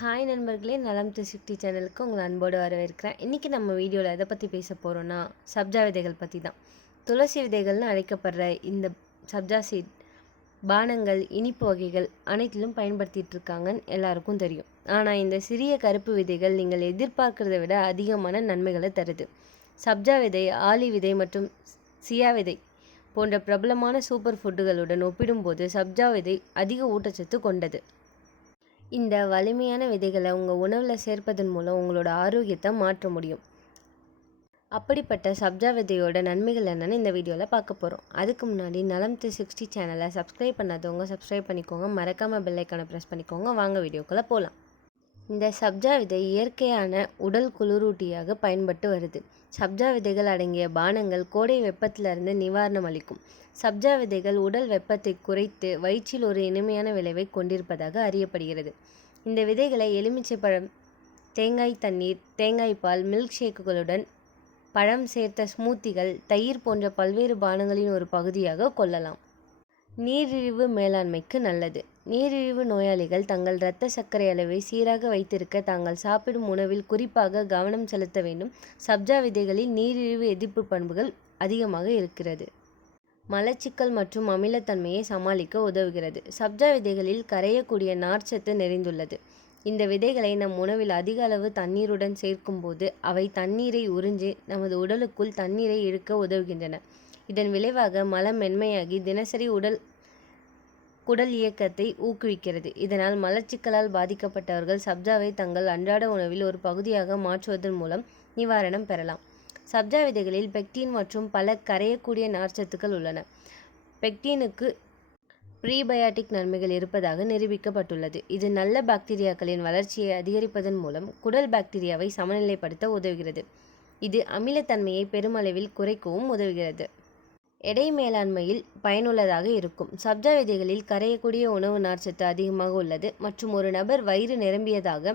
Hi நண்பர்களே நலம் three sixty சேனலுக்கு உங்களை அன்போடு வரவேற்கிறேன். இன்றைக்கி நம்ம வீடியோவில் எதை பற்றி பேச போகிறோன்னா சப்ஜா விதைகள் பற்றி தான் துளசி விதைகள்னு அழைக்கப்படுற இந்த சப்ஜா சீட் பானங்கள் இனிப்பு வகைகள் அனைத்திலும் பயன்படுத்திட்டு இருக்காங்கன்னு எல்லாருக்கும் தெரியும். ஆனால் இந்த சிறிய கருப்பு விதைகள் நீங்கள் எதிர்பார்க்கிறத விட அதிகமான நன்மைகளை தருது. சப்ஜா விதை ஆலி விதை மற்றும் சியா விதை போன்ற பிரபலமான சூப்பர் ஃபுட்டுகளுடன் ஒப்பிடும்போது சப்ஜா விதை அதிக ஊட்டச்சத்து கொண்டது. இந்த வலிமையான விதைகளை உங்கள் உணவில் சேர்ப்பதன் மூலம் உங்களோட ஆரோக்கியத்தை மாற்ற முடியும். அப்படிப்பட்ட சப்ஜா விதையோட நன்மைகள் என்னென்னு இந்த வீடியோவில் பார்க்க போகிறோம் அதுக்கு முன்னாடி நலம் த்ரீ சிக்ஸ்டி சேனலை சப்ஸ்கிரைப் பண்ணாதவங்க சப்ஸ்கிரைப் பண்ணிக்கோங்க. மறக்காமல் பெல்லைக்கான ப்ரெஸ் பண்ணிக்கோங்க. வாங்க வீடியோக்குள்ளே போகலாம் இந்த சப்ஜா விதை இயற்கையான உடல் குளிரூட்டியாக பயன்பட்டு வருது. சப்ஜா விதைகள் அடங்கிய பானங்கள் கோடை வெப்பத்திலிருந்து நிவாரணம் அளிக்கும். சப்ஜா விதைகள் உடல் வெப்பத்தை குறைத்து வயிற்றில் ஒரு இனிமையான விளைவை கொண்டிருப்பதாக அறியப்படுகிறது. இந்த விதைகளை எலுமிச்சை பழம் தேங்காய் தண்ணீர் தேங்காய் பால் மில்க் ஷேக்குகளுடன் பழம் சேர்த்த ஸ்மூத்திகள் தயிர் போன்ற பல்வேறு பானங்களின் ஒரு பகுதியாக கொள்ளலாம். நீரிழிவு மேலாண்மைக்கு நல்லது. நீரிழிவு நோயாளிகள் தங்கள் இரத்த சர்க்கரை அளவை சீராக வைத்திருக்க தாங்கள் சாப்பிடும் உணவில் குறிப்பாக கவனம் செலுத்த வேண்டும். சப்ஜா விதைகளில் நீரிழிவு எதிர்ப்பு பண்புகள் அதிகமாக இருக்கிறது. மலச்சிக்கல் மற்றும் அமிலத்தன்மையை சமாளிக்க உதவுகிறது. சப்ஜா விதைகளில் கரையக்கூடிய நார்ச்சத்து நிறைந்துள்ளது. இந்த விதைகளை நம் உணவில் அதிக அளவு தண்ணீருடன் சேர்க்கும்போது அவை தண்ணீரை உறிஞ்சி நமது உடலுக்குள் தண்ணீரை இழுக்க உதவுகின்றன. இதன் விளைவாக மலம் மென்மையாகி தினசரி உடல் குடல் இயக்கத்தை ஊக்குவிக்கிறது. இதனால் மலச்சிக்கலால் பாதிக்கப்பட்டவர்கள் சப்ஜாவை தங்கள் அன்றாட உணவில் ஒரு பகுதியாக மாற்றுவதன் மூலம் நிவாரணம் பெறலாம். சப்ஜா விதைகளில் பெக்டின் மற்றும் பல கரையக்கூடிய நார்ச்சத்துக்கள் உள்ளன. பெக்டீனுக்கு ப்ரீபயாட்டிக் நன்மைகள் இருப்பதாக நிரூபிக்கப்பட்டுள்ளது. இது நல்ல பாக்டீரியாக்களின் வளர்ச்சியை அதிகரிப்பதன் மூலம் குடல் பாக்டீரியாவை சமநிலைப்படுத்த உதவுகிறது. இது அமிலத்தன்மையை பெருமளவில் குறைக்கவும் உதவுகிறது. எடை மேலாண்மையில் பயனுள்ளதாக இருக்கும். சப்ஜா விதைகளில் கரையக்கூடிய உணவு நார்ச்சத்து அதிகமாக உள்ளது மற்றும் ஒரு நபர் வயிறு நிரம்பியதாக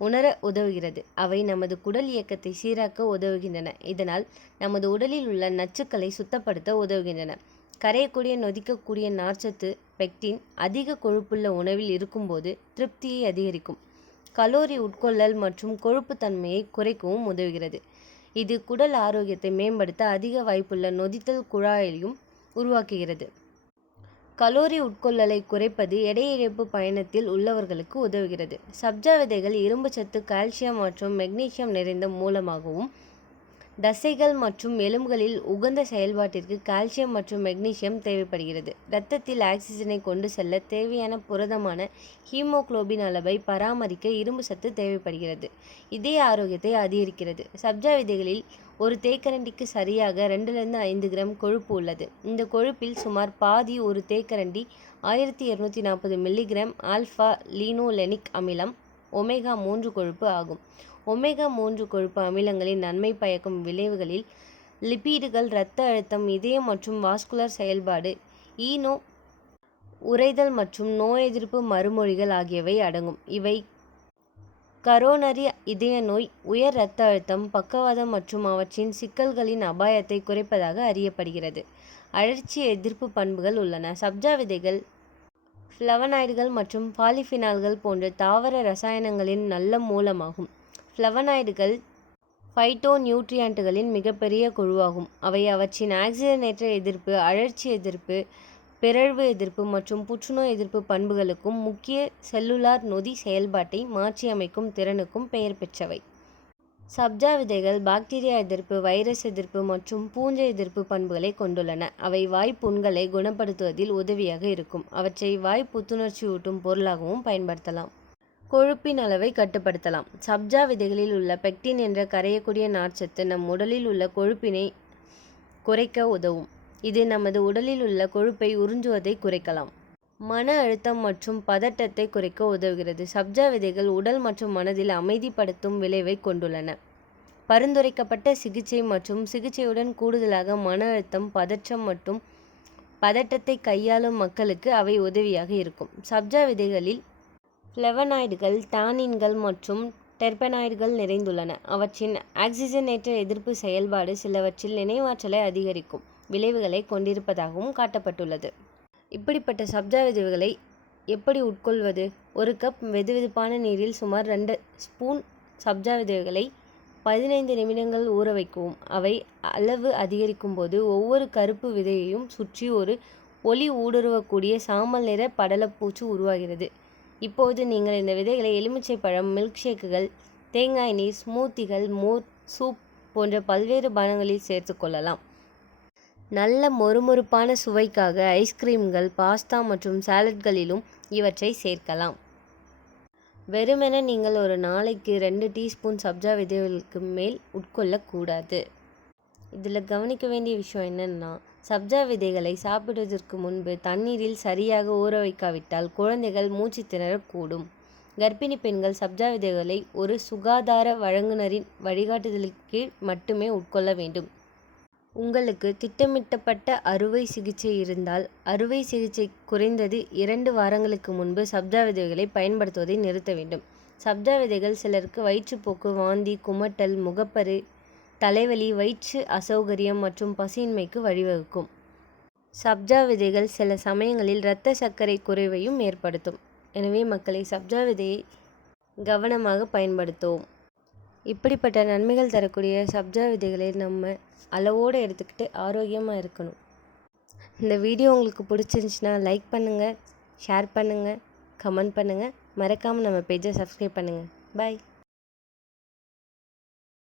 உணர உதவுகிறது. அவை நமது குடல் இயக்கத்தை சீராக்க உதவுகின்றன. இதனால் நமது உடலில் உள்ள நச்சுக்களை சுத்தப்படுத்த உதவுகின்றன. கரையக்கூடிய நொதிக்கக்கூடிய நார்ச்சத்து பெக்டின் அதிக கொழுப்புள்ள உணவில் இருக்கும்போது திருப்தியை அதிகரிக்கும். கலோரி உட்கொள்ளல் மற்றும் கொழுப்புத்தன்மையை குறைக்கவும் உதவுகிறது. இது குடல் ஆரோக்கியத்தை மேம்படுத்த அதிக வாய்ப்புள்ள நொதித்தல் குழாயையும் உருவாக்குகிறது. கலோரி உட்கொள்ளலை குறைப்பது எடை இழப்பு பயணத்தில் உள்ளவர்களுக்கு உதவுகிறது. சப்ஜா விதைகள் இரும்புச்சத்து கால்சியம் மற்றும் மெக்னீசியம் நிறைந்த மூலமாகவும் தசைகள் மற்றும் எலும்புகளில் உகந்த செயல்பாட்டிற்கு கால்சியம் மற்றும் மெக்னீசியம் தேவைப்படுகிறது. இரத்தத்தில் ஆக்சிஜனை கொண்டு செல்ல தேவையான புரதமான ஹீமோகுளோபின் அளவை பராமரிக்க இரும்பு சத்து தேவைப்படுகிறது. இதய ஆரோக்கியத்தை அதிகரிக்கிறது. சப்ஜா விதைகளில் ஒரு தேக்கரண்டிக்கு சரியாக ரெண்டுலேருந்து ஐந்து கிராம் கொழுப்பு உள்ளது. இந்த கொழுப்பில் சுமார் பாதி ஒரு தேக்கரண்டி ஆயிரத்தி இரநூத்தி நாற்பது மில்லிகிராம் ஆல்ஃபா லீனோலெனிக் அமிலம் ஒமேகா மூன்று கொழுப்பு ஆகும். ஒமேகா மூன்று கொழுப்பு அமிலங்களின் நன்மை பயக்கும் விளைவுகளில் லிப்பீடுகள் இரத்த அழுத்தம் இதயம் மற்றும் வாஸ்குலர் செயல்பாடு ஈனோ உறைதல் மற்றும் நோய் எதிர்ப்பு மறுமொழிகள் ஆகியவை அடங்கும். இவை கரோனரி இதய நோய் உயர் இரத்த அழுத்தம் பக்கவாதம் மற்றும் அவற்றின் சிக்கல்களின் அபாயத்தை குறைப்பதாக அறியப்படுகிறது. அழற்சி எதிர்ப்பு பண்புகள் உள்ளன. சப்ஜா விதைகள் ஃப்ளவனாய்டுகள் மற்றும் பாலிஃபினால்கள் போன்ற தாவர ரசாயனங்களின் நல்ல மூலமாகும். ஃப்ளவனாய்டுகள் ஃபைட்டோ நியூட்ரியான்ட்டுகளின் மிகப்பெரிய குழுவாகும். அவை அவற்றின் ஆக்சிஜனேற்ற எதிர்ப்பு அழற்சி எதிர்ப்பு பிறழ்வு எதிர்ப்பு மற்றும் புற்றுநோய் எதிர்ப்பு பண்புகளுக்கும் முக்கிய செல்லுலார் நொதி செயல்பாட்டை மாற்றியமைக்கும் திறனுக்கும் பெயர் பெற்றவை. சப்ஜா விதைகள் பாக்டீரியா எதிர்ப்பு வைரஸ் எதிர்ப்பு மற்றும் பூஞ்சை எதிர்ப்பு பண்புகளை கொண்டுள்ளன. அவை வாய் புண்களை குணப்படுத்துவதில் உதவியாக இருக்கும். அவற்றை வாய் புத்துணர்ச்சியூட்டும் பொருளாகவும் பயன்படுத்தலாம். கொழுப்பின் அளவை கட்டுப்படுத்தலாம். சப்ஜா விதைகளில் உள்ள பெக்டின் என்ற கரையக்கூடிய நார்ச்சத்து நம் உடலில் உள்ள கொழுப்பினை குறைக்க உதவும். இது நமது உடலில் உள்ள கொழுப்பை உறிஞ்சுவதை குறைக்கலாம். மன அழுத்தம் மற்றும் பதட்டத்தை குறைக்க உதவுகிறது. சப்ஜா விதைகள் உடல் மற்றும் மனதில் அமைதிப்படுத்தும் விளைவை கொண்டுள்ளன. பரிந்துரைக்கப்பட்ட சிகிச்சை மற்றும் சிகிச்சையுடன் கூடுதலாக மன அழுத்தம் பதற்றம் மற்றும் பதட்டத்தை கையாளும் மக்களுக்கு அவை உதவியாக இருக்கும். சப்ஜா விதைகளில் ஃப்ளெவனாய்டுகள் டானின்கள் மற்றும் டெர்பனாய்டுகள் நிறைந்துள்ளன. அவற்றின் ஆக்சிஜனேற்ற எதிர்ப்பு செயல்பாடு சிலவற்றில் நினைவாற்றலை அதிகரிக்கும் விளைவுகளை கொண்டிருப்பதாகவும் காட்டப்பட்டுள்ளது. இப்படிப்பட்ட சப்ஜா எப்படி உட்கொள்வது? ஒரு கப் வெதுவெதுப்பான நீரில் சுமார் ரெண்டு ஸ்பூன் சப்ஜா பதினைந்து நிமிடங்கள் ஊற வைக்கவும். அவை அளவு அதிகரிக்கும் போது ஒவ்வொரு கருப்பு விதையையும் சுற்றி ஒரு ஒளி ஊடுருவக்கூடிய சாமல் நிற படலப்பூச்சு உருவாகிறது. இப்போது நீங்கள் இந்த விதைகளை எலுமிச்சை பழம் மில்க் ஷேக்குகள் தேங்காய் நீர் ஸ்மூத்திகள் மோர் சூப் போன்ற பல்வேறு பானங்களில் சேர்த்து கொள்ளலாம். நல்ல மொறுமொறுப்பான சுவைக்காக ஐஸ்கிரீம்கள் பாஸ்தா மற்றும் சாலட்களிலும் இவற்றை சேர்க்கலாம். வெறுமென நீங்கள் ஒரு நாளைக்கு ரெண்டு டீஸ்பூன் சப்ஜா விதைகளுக்கு மேல் உட்கொள்ளக்கூடாது. இதில் கவனிக்க வேண்டிய விஷயம் என்னென்னா சப்ஜா விதைகளை சாப்பிடுவதற்கு முன்பு தண்ணீரில் சரியாக ஊற வைக்காவிட்டால் குழந்தைகள் மூச்சு திணறக்கூடும். கர்ப்பிணி பெண்கள் சப்ஜா விதைகளை ஒரு சுகாதார வழங்குனரின் வழிகாட்டுதலுக்கு கீழ் மட்டுமே உட்கொள்ள வேண்டும். உங்களுக்கு திட்டமிட்டப்பட்ட அறுவை சிகிச்சை இருந்தால் அறுவை சிகிச்சை குறைந்தது இரண்டு வாரங்களுக்கு முன்பு சப்ஜா விதைகளை பயன்படுத்துவதை நிறுத்த வேண்டும். சப்ஜா விதைகள் சிலருக்கு வயிற்றுப்போக்கு வாந்தி குமட்டல் முகப்பரு தலைவலி வயிற்று அசௌகரியம் மற்றும் பசியின்மைக்கு வழிவகுக்கும். சப்ஜா விதைகள் சில சமயங்களில் இரத்த சர்க்கரை குறைவையும் ஏற்படுத்தும். எனவே மக்களை சப்ஜா விதையை கவனமாக பயன்படுத்துவோம். இப்படிப்பட்ட நன்மைகள் தரக்கூடிய சப்ஜா விதைகளை நம்ம அளவோடு எடுத்துக்கிட்டு ஆரோக்கியமாக இருக்கணும். இந்த வீடியோ உங்களுக்கு பிடிச்சிருந்துச்சின்னா லைக் பண்ணுங்கள் ஷேர் பண்ணுங்கள் கமெண்ட் பண்ணுங்கள் மறக்காமல் நம்ம பேஜை சப்ஸ்கிரைப் பண்ணுங்கள் பாய்.